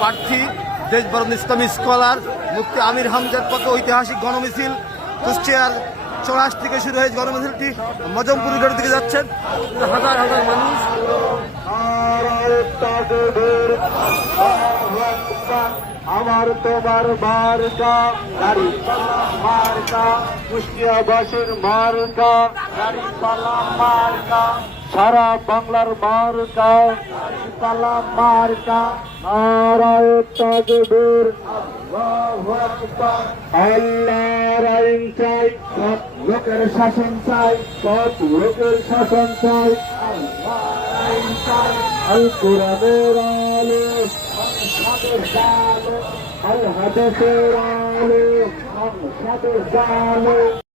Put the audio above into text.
প্রার্থী দেশবরণ ইসলামী স্কলার মুফতি আমির হামজার পক্ষে ঐতিহাসিক গণমিছিল কুষ্টিয়ার চৌরাশ থেকে শুরু হয়েছে। গণমিছিলটি মজমপুর গেটের দিকে যাচ্ছেন, হাজার হাজার মানুষ। আমার তোমার মার্কা গাড়ি মার্কা, কুষ্টিয়াবাসীর মার্কা গাড়ি পালা মার্কা, সারা বাংলার মার্কা গাড়ি পালা মার্কা। নারায়ে তাকবীর, আল্লাহু আকবার। আল্লাহর আইন চাই, সৎ লোকের শাসন চাই, সৎ লোকের শাসন চাই। আল্লাহর আইন চাই, আল কোরআনের আলো, আল হাদিসের আলো, আল হাদিসের আলো।